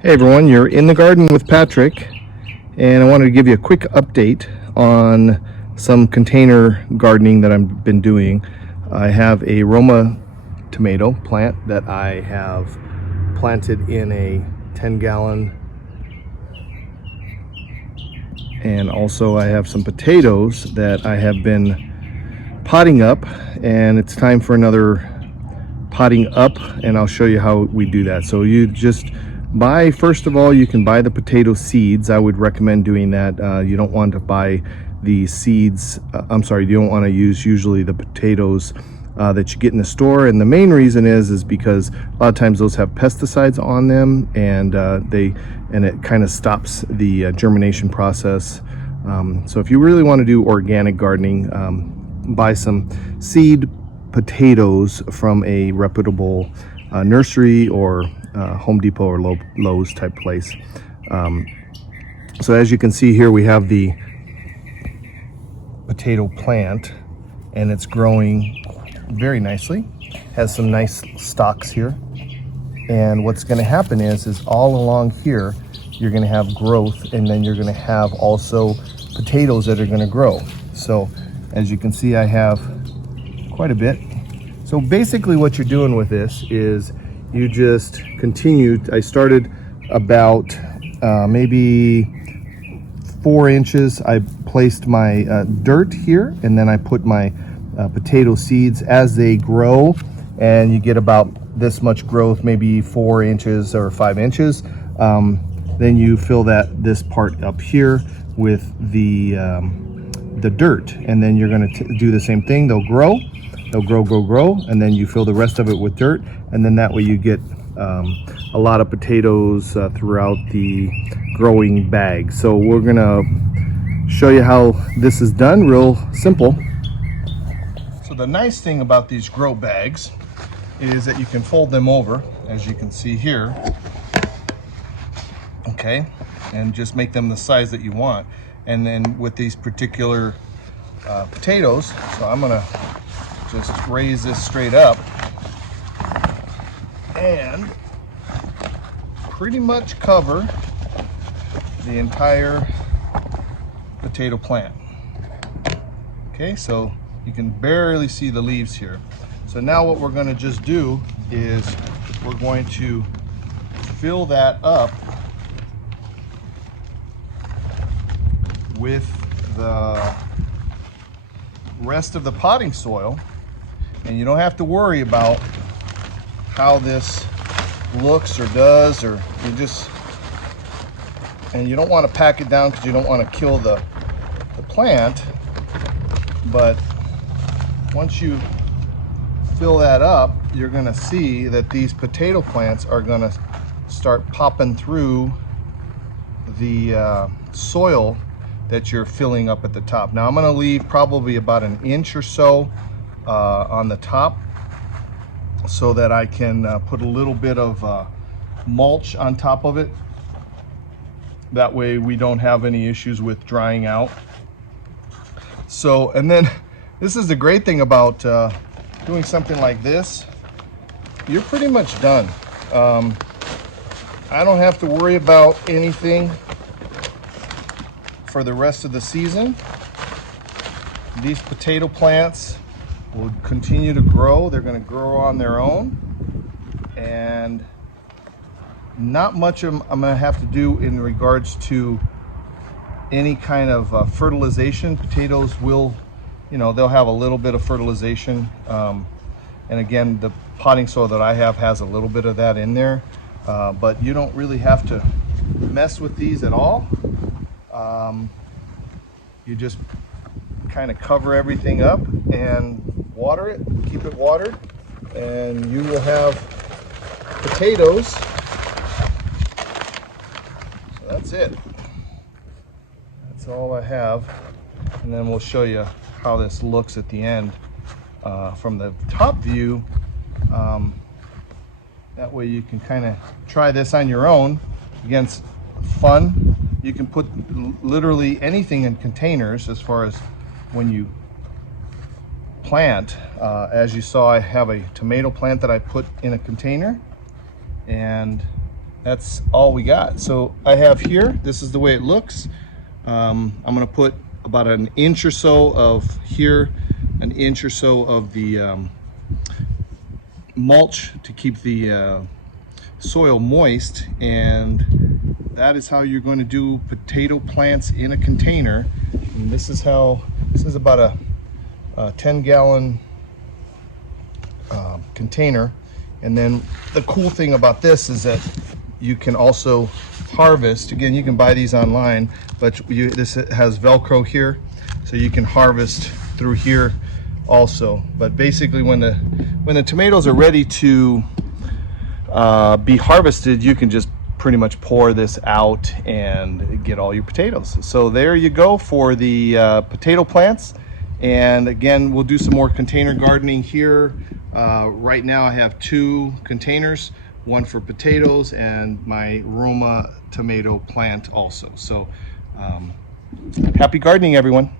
Hey everyone, you're in the garden with Patrick, and I wanted to give you a quick update on some container gardening that I've been doing. I have a Roma tomato plant that I have planted in a 10-gallon, and also I have some potatoes that I have been potting up, and it's time for another potting up, and I'll show you how we do that. So you just buy, first of all, you can buy the potato seeds. I would recommend doing that. You don't want to buy the seeds, you don't want to use usually the potatoes that you get in the store, and the main reason is because a lot of times those have pesticides on them, and it kind of stops the germination process. So if you really want to do organic gardening, buy some seed potatoes from a reputable nursery or Home Depot or Lowe's type place. So as you can see here, we have the potato plant, and it's growing very nicely. Has some nice stalks here, and what's going to happen is all along here you're going to have growth, and then you're going to have also potatoes that are going to grow. So as you can see, I have quite a bit. So basically what you're doing with this is you just continue. I started about maybe 4 inches. I placed my dirt here, and then I put my potato seeds as they grow, and you get about this much growth, maybe 4 inches or 5 inches. Then you fill this part up here with the dirt, and then you're going to do the same thing. They'll grow, and then you fill the rest of it with dirt, and then that way you get a lot of potatoes throughout the growing bag. So we're gonna show you how this is done, real simple. So the nice thing about these grow bags is that you can fold them over, as you can see here, okay, and just make them the size that you want. And then with these particular potatoes, so I'm gonna just raise this straight up and pretty much cover the entire potato plant. Okay, so you can barely see the leaves here. So now what we're going to just do is we're going to fill that up with the rest of the potting soil, and you don't have to worry about how this looks or does, or and you don't want to pack it down because you don't want to kill the plant. But once you fill that up, you're going to see that these potato plants are going to start popping through the soil that you're filling up at the top. Now I'm going to leave probably about 1 inch or so on the top, so that I can put a little bit of mulch on top of it. That way we don't have any issues with drying out. So, and then this is the great thing about doing something like this. You're pretty much done. I don't have to worry about anything for the rest of the season. These potato plants will continue to grow. They're going to grow on their own, and not much I'm going to have to do in regards to any kind of fertilization. Potatoes will, they'll have a little bit of fertilization, and again, the potting soil that I have has a little bit of that in there, but you don't really have to mess with these at all. You just kind of cover everything up and water it, keep it watered, and you will have potatoes. So that's it. That's all I have. And then we'll show you how this looks at the end from the top view. That way you can kind of try this on your own. Again, it's fun. You can put literally anything in containers as far as when you plant. As you saw, I have a tomato plant that I put in a container, and that's all we got. So I have here, this is the way it looks. I'm gonna put about an inch or so of here, an inch or so of the mulch to keep the soil moist, and that is how you're going to do potato plants in a container. And this is about a 10-gallon container. And then the cool thing about this is that you can also harvest. Again, you can buy these online, but this has Velcro here, so you can harvest through here also. But basically, when the tomatoes are ready to be harvested, you can just pretty much pour this out and get all your potatoes. So there you go for the potato plants. And again, we'll do some more container gardening here. Right now I have 2 containers, one for potatoes and my Roma tomato plant also. So happy gardening, everyone.